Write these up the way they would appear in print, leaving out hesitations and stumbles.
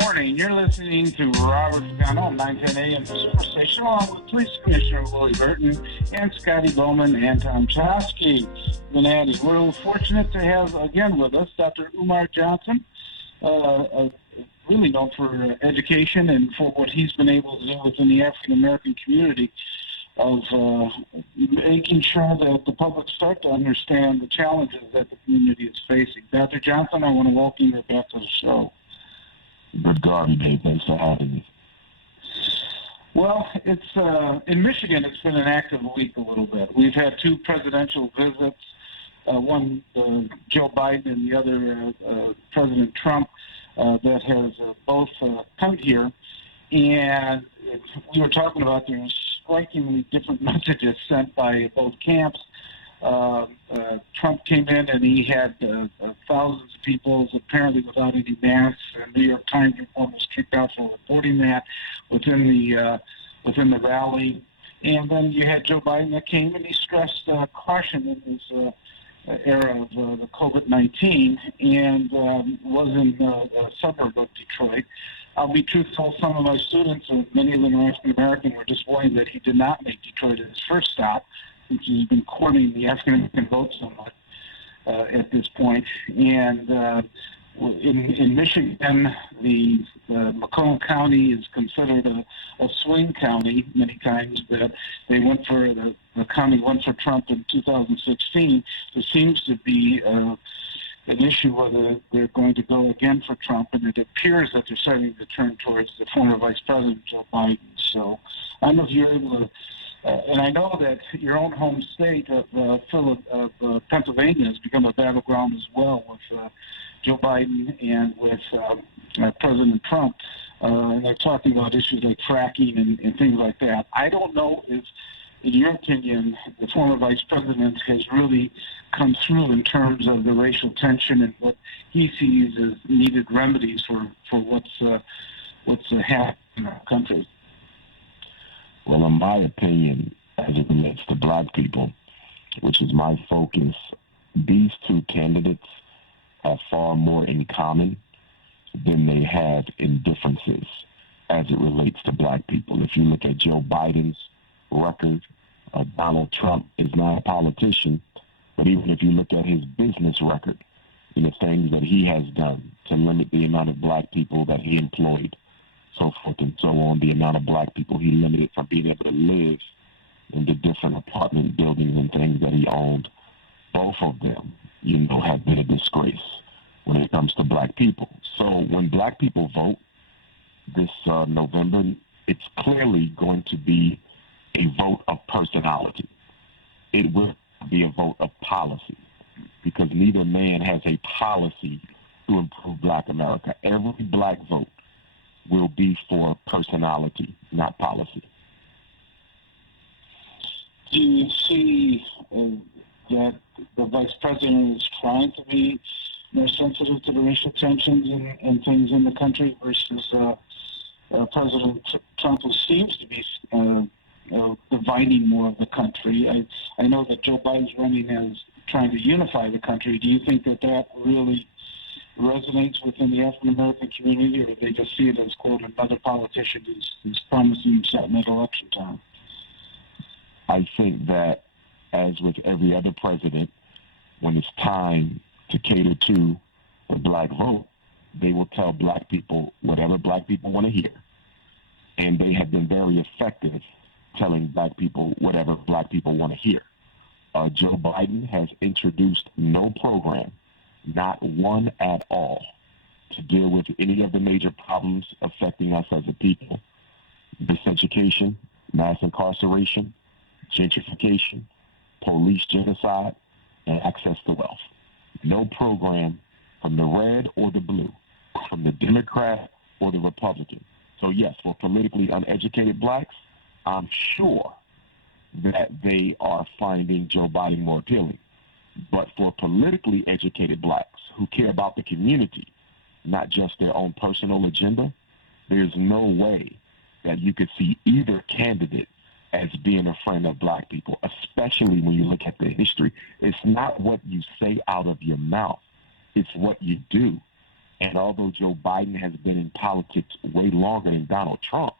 Morning. You're listening to Robert Scano, 910 AM Super Station, along with Police Commissioner Willie Burton and Scotty Bowman and Tom Chosky. And we're fortunate to have again with us Dr. DrUmarJohnson, really known for education and for what he's been able to do within the African American community of making sure that the public start to understand the challenges that the community is facing. Dr. Johnson, I want to welcome you back to the show. Good Garvey Day. Thanks for having me. Well, it's in Michigan. It's been an active week a little bit. We've had two presidential visits, one Joe Biden and the other President Trump, that has both come here. And we were talking about there strikingly different messages sent by both camps. Trump came in and he had thousands of people apparently without any masks. And New York Times report was kicked out for reporting that within the rally. And then you had Joe Biden that came and he stressed caution in his era of the COVID-19 and was in a suburb of Detroit. I'll be truthful, some of my students, and many of them are African-American, were disappointed that he did not make Detroit his first stop, since he's been courting the African-American vote so much at this point. And in Michigan, the Macomb County is considered a swing county many times. That they went for the county went for Trump in 2016. There seems to be an issue whether they're going to go again for Trump, and it appears that they're starting to turn towards the former Vice President Joe Biden. So I don't know if you're able to. And I know that your own home state of Pennsylvania has become a battleground as well with Joe Biden and with President Trump. And they're talking about issues like fracking and things like that. I don't know if, in your opinion, the former vice president has really come through in terms of the racial tension and what he sees as needed remedies for what's happening in our country. Well, in my opinion, as it relates to black people, which is my focus, these two candidates have far more in common than they have in differences as it relates to black people. If you look at Joe Biden's record, Donald Trump is not a politician, but even if you look at his business record and the things that he has done to limit the amount of black people that he employed, so forth and so on, the amount of black people he limited from being able to live in the different apartment buildings and things that he owned, both of them, have been a disgrace when it comes to black people. So when black people vote this November, it's clearly going to be a vote of personality. It will be a vote of policy, because neither man has a policy to improve black America. Every black vote will be for personality, not policy. Do you see that the vice president is trying to be more sensitive to the racial tensions and things in the country versus President Trump, who seems to be dividing more of the country? I know that Joe Biden's running as trying to unify the country. Do you think that really resonates within the African-American community, or do they just see it as, quote, another politician who's promising something at election time? I think that, as with every other president, when it's time to cater to the black vote, they will tell black people whatever black people want to hear. And they have been very effective telling black people whatever black people want to hear. Joe Biden has introduced no program, not one at all, to deal with any of the major problems affecting us as a people: diseducation, mass incarceration, gentrification, police genocide, and access to wealth. No program from the red or the blue, from the Democrat or the Republican. So yes, for politically uneducated blacks, I'm sure that they are finding Joe Biden more appealing. But for politically educated blacks who care about the community, not just their own personal agenda, there's no way that you could see either candidate as being a friend of black people, especially when you look at the history. It's not what you say out of your mouth, it's what you do. And although Joe Biden has been in politics way longer than Donald Trump,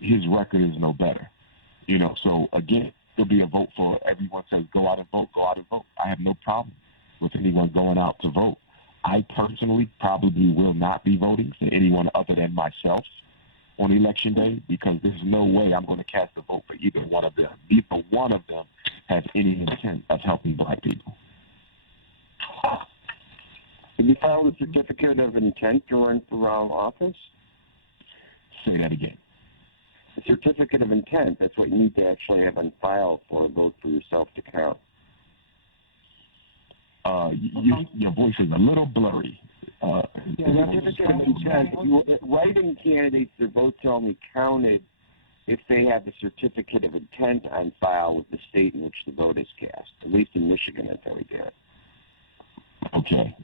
his record is no better. So again, there'll be a vote for everyone says go out and vote, go out and vote. I have no problem with anyone going out to vote. I personally probably will not be voting for anyone other than myself on Election Day, because there's no way I'm going to cast a vote for either one of them. Neither one of them has any intent of helping black people. Have you filed a certificate of intent to run for office? Say that again. A certificate of intent, that's what you need to actually have on file for a vote for yourself to count. Your voice is a little blurry. Certificate of intent, write-in candidates, their votes are only counted if they have a certificate of intent on file with the state in which the vote is cast. At least in Michigan, that's how we do it.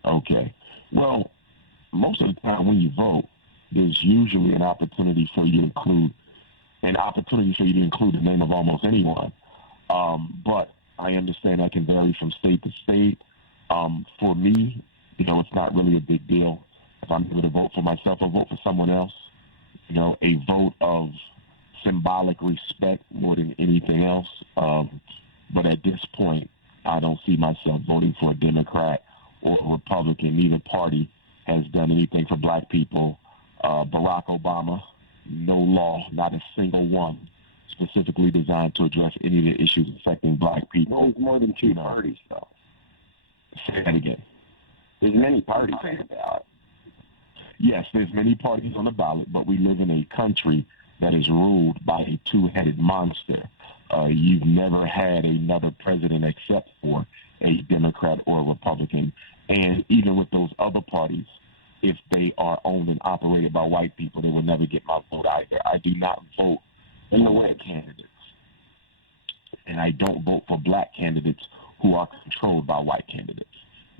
Okay. Well, most of the time when you vote, there's usually an opportunity for you to include the name of almost anyone. But I understand that can vary from state to state. For me, it's not really a big deal. If I'm able to vote for myself or vote for someone else, a vote of symbolic respect more than anything else. But at this point, I don't see myself voting for a Democrat or a Republican. Neither party has done anything for black people. Barack Obama, no law, not a single one, specifically designed to address any of the issues affecting black people. Well, there's more than two parties, though. Say that again. There's many parties on the ballot. Yes, there's many parties on the ballot, but we live in a country that is ruled by a two-headed monster. You've never had another president except for a Democrat or a Republican. And even with those other parties, if they are owned and operated by white people, they will never get my vote either. I do not vote for white candidates. And I don't vote for black candidates who are controlled by white candidates.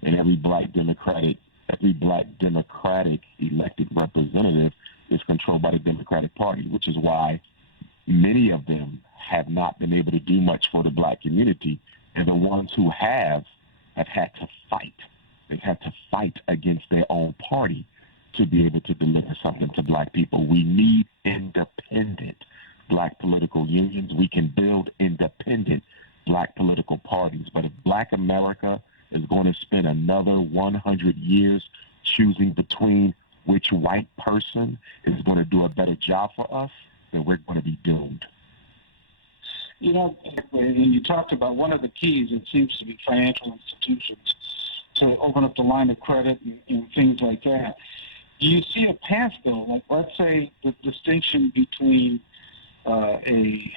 And every black Democratic elected representative is controlled by the Democratic Party, which is why many of them have not been able to do much for the black community, and the ones who have had to fight. They've had to fight against their own party to be able to deliver something to black people. We need independent black political unions. We can build independent black political parties. But if black America is going to spend another 100 years choosing between which white person is going to do a better job for us, then we're going to be doomed. And you talked about one of the keys, it seems to be financial institutions to open up the line of credit and things like that. Do you see a path, though? Like, let's say the distinction between a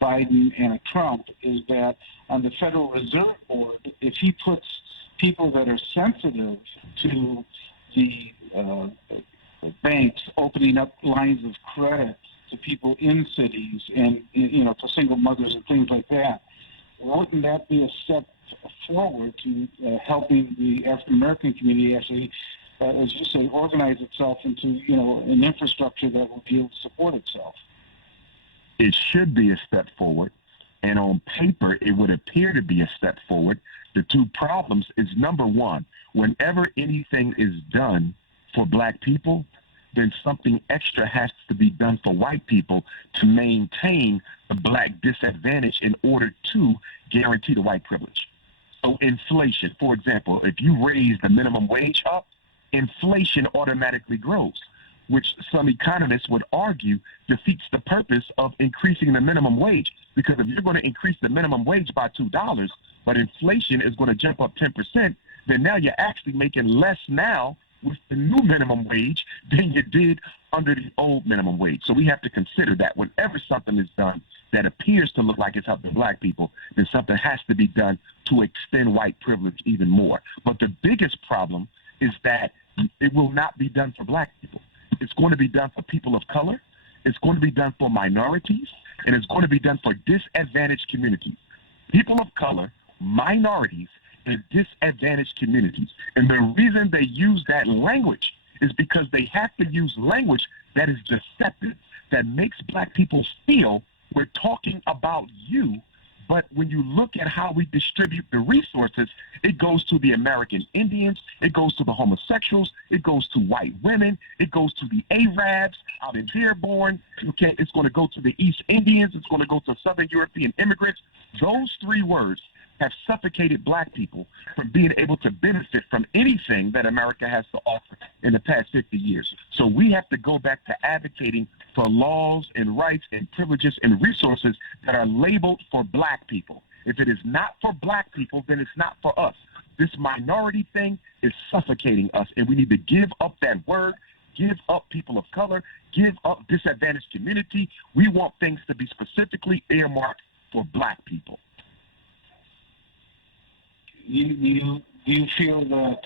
Biden and a Trump is that on the Federal Reserve Board, if he puts people that are sensitive to the banks opening up lines of credit to people in cities and, for single mothers and things like that, wouldn't that be a step forward to helping the African American community actually, as you say, organize itself into, an infrastructure that will be able to support itself? It should be a step forward, and on paper, it would appear to be a step forward. The two problems is, number one, whenever anything is done for black people, then something extra has to be done for white people to maintain the black disadvantage in order to guarantee the white privilege. So inflation, for example, if you raise the minimum wage up, inflation automatically grows, which some economists would argue defeats the purpose of increasing the minimum wage. Because if you're going to increase the minimum wage by $2, but inflation is going to jump up 10%, then now you're actually making less now with the new minimum wage than you did under the old minimum wage. So we have to consider that whenever something is done that appears to look like it's helping black people, then something has to be done to extend white privilege even more. But the biggest problem is that it will not be done for black people. It's going to be done for people of color. It's going to be done for minorities, and it's going to be done for disadvantaged communities. People of color, minorities, and disadvantaged communities. And the reason they use that language is because they have to use language that is deceptive, that makes black people feel we're talking about you, But when you look at how we distribute the resources, it goes to the American Indians, it goes to the homosexuals, it goes to white women, it goes to the Arabs out in Dearborn, okay? It's going to go to the East Indians, it's going to go to Southern European immigrants. Those three words have suffocated black people from being able to benefit from anything that America has to offer in the past 50 years. So we have to go back to advocating for laws and rights and privileges and resources that are labeled for black people. If it is not for black people, then it's not for us. This minority thing is suffocating us, and we need to give up that word, give up people of color, give up disadvantaged community. We want things to be specifically earmarked for black people. You feel that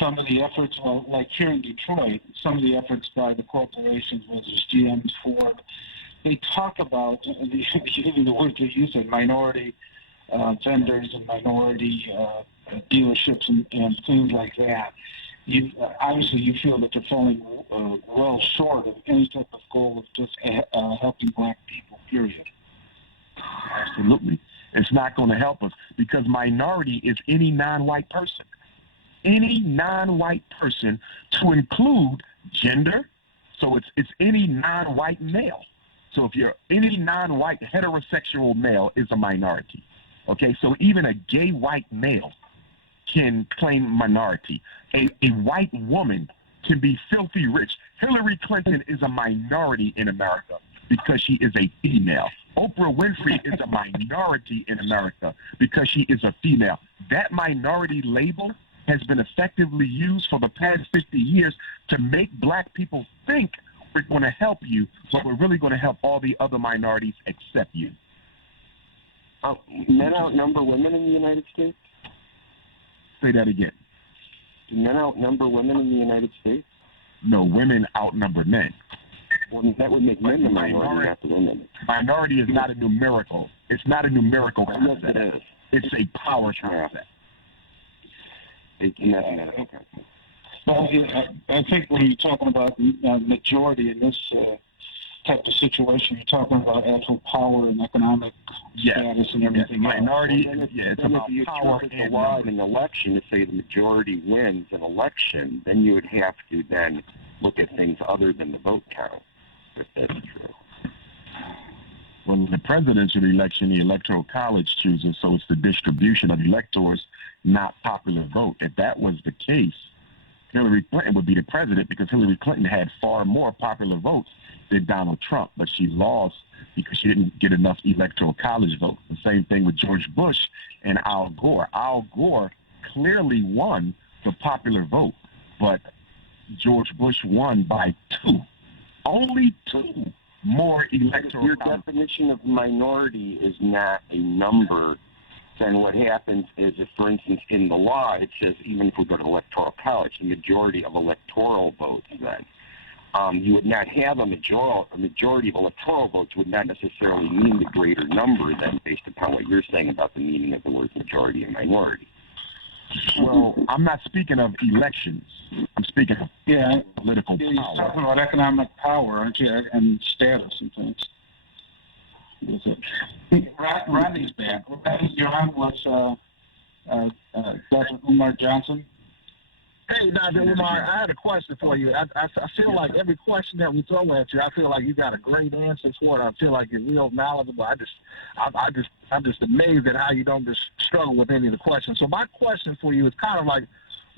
some of the efforts, well, like here in Detroit, some of the efforts by the corporations, whether it's GM, Ford, they talk about, even the words that you said, minority vendors and minority dealerships and things like that. Obviously, you feel that they're falling well short of any type of goal of just helping black people, period. Absolutely. It's not going to help us because minority is any non-white person. Any non-white person to include gender. So it's any non-white male. So if you're any non-white heterosexual male is a minority. Okay, so even a gay white male can claim minority. A white woman can be filthy rich. Hillary Clinton is a minority in America because she is a female. Oprah Winfrey is a minority in America because she is a female. That minority label has been effectively used for the past 50 years to make black people think we're going to help you, but we're really going to help all the other minorities except you. Men outnumber women in the United States? Say that again. Do men outnumber women in the United States? No, women outnumber men. Well, that would make men the minority, not the women. Minority is not a numerical. It's not a numerical concept. It is. It's a power concept. It's not a medical concept. Well, I think when you're talking about majority in this type of situation, you're talking about actual power and economic status and everything else. Minority, it's about if you power interpret and the law in an election to say the majority wins an election, then you would have to then look at things other than the vote count, if that's true. Well, in the presidential election, the Electoral College chooses, so it's the distribution of electors, not popular vote. If that was the case, Hillary Clinton would be the president because Hillary Clinton had far more popular votes than Donald Trump, but she lost because she didn't get enough Electoral College votes. The same thing with George Bush and Al Gore. Al Gore clearly won the popular vote, but George Bush won by 2. Only 2 more electoral. Your definition of minority is not a number. Then what happens is if, for instance, in the law, it says even if we go to Electoral College, the majority of electoral votes then. You would not have a majority of electoral votes would not necessarily mean the greater number then based upon what you're saying about the meaning of the words majority and minority. Well, I'm not speaking of elections. I'm speaking of political power. You're talking about economic power, aren't you, and status and things. Rodney's back. You're on with DR.UMAR. Hey, DR.UMAR, I had a question for you. I feel like every question that we throw at you, I feel like you got a great answer for it. I feel like you're real knowledgeable. I'm just amazed at how you don't just struggle with any of the questions. So my question for you is kind of like,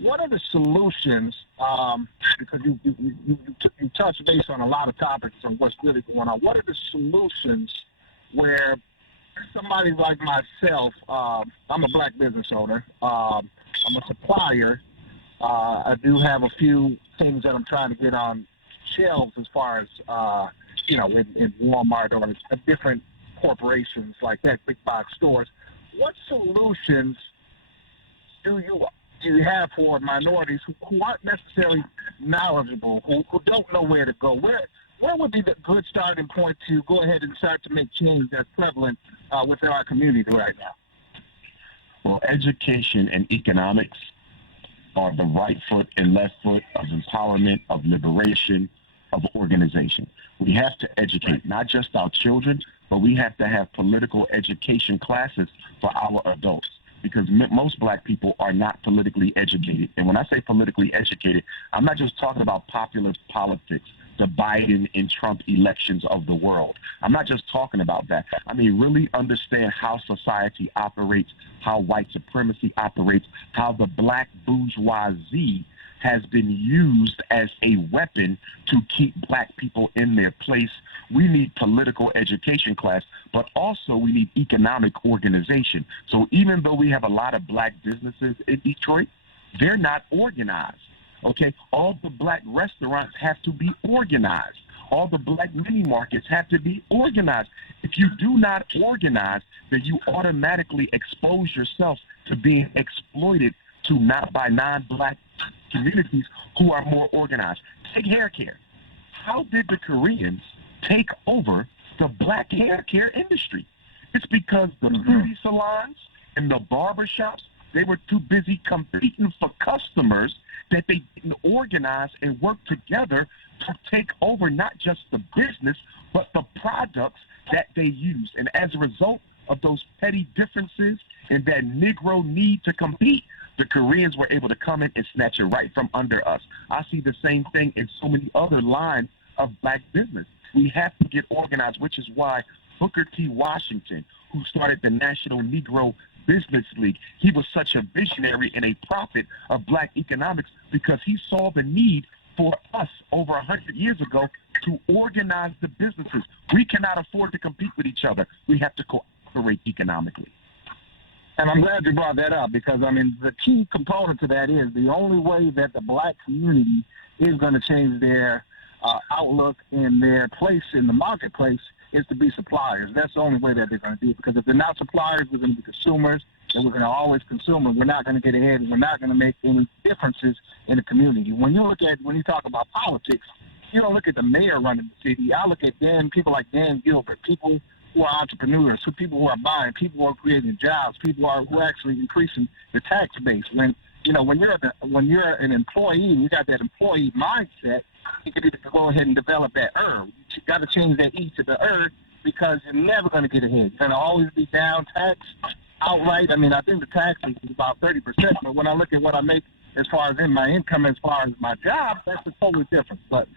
what are the solutions? Because you touch base on a lot of topics on what's really going on. What are the solutions where somebody like myself, I'm a black business owner, I'm a supplier, I do have a few things that I'm trying to get on shelves as far as, in Walmart or different corporations like that, big box stores. What solutions do you have for minorities who aren't necessarily knowledgeable, who don't know where to go? Where would be the good starting point to go ahead and start to make change that's prevalent within our community right now? Well, education and economics are the right foot and left foot of empowerment, of liberation, of organization. We have to educate not just our children, but we have to have political education classes for our adults, because most black people are not politically educated. And when I say politically educated, I'm not just talking about popular politics, the Biden and Trump elections of the world. I'm not just talking about that. I mean, really understand how society operates, how white supremacy operates, how the black bourgeoisie has been used as a weapon to keep black people in their place. We need political education class, but also we need economic organization. So even though we have a lot of black businesses in Detroit, they're not organized. Okay, all the black restaurants have to be organized. All the black mini markets have to be organized. If you do not organize, then you automatically expose yourself to being exploited by non-black communities who are more organized. Take hair care. How did the Koreans take over the black hair care industry? It's because the beauty salons and the barbershops, they were too busy competing for customers that they didn't organize and work together to take over not just the business, but the products that they use. And as a result of those petty differences and that Negro need to compete, the Koreans were able to come in and snatch it right from under us. I see the same thing in so many other lines of black business. We have to get organized, which is why Booker T. Washington, who started the National Negro Business League, he was such a visionary and a prophet of black economics, because he saw the need for us over 100 years ago to organize the businesses. We cannot afford to compete with each other. We have to cooperate economically. And I'm glad you brought that up, because, I mean, the key component to that is the only way that the black community is going to change their outlook and their place in the marketplace is to be suppliers. That's the only way that they're going to do it, because if they're not suppliers, we're going to be consumers, and we're going to always consume, and we're not going to get ahead, and we're not going to make any differences in the community. When you talk about politics, you don't look at the mayor running the city. I look at people like Dan Gilbert, people who are entrepreneurs, people who are buying, people who are creating jobs, people who are actually increasing the tax base. When you're an employee and you got that employee mindset, you can go ahead and develop that herb. You got to change that E to the herb, because you're never going to get ahead. You're going to always be down taxed outright. I mean, I think the tax is about 30%, but when I look at what I make as far as in my income, as far as my job, that's a totally different. But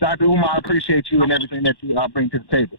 Dr. Umar, I appreciate you and everything that you bring to the table.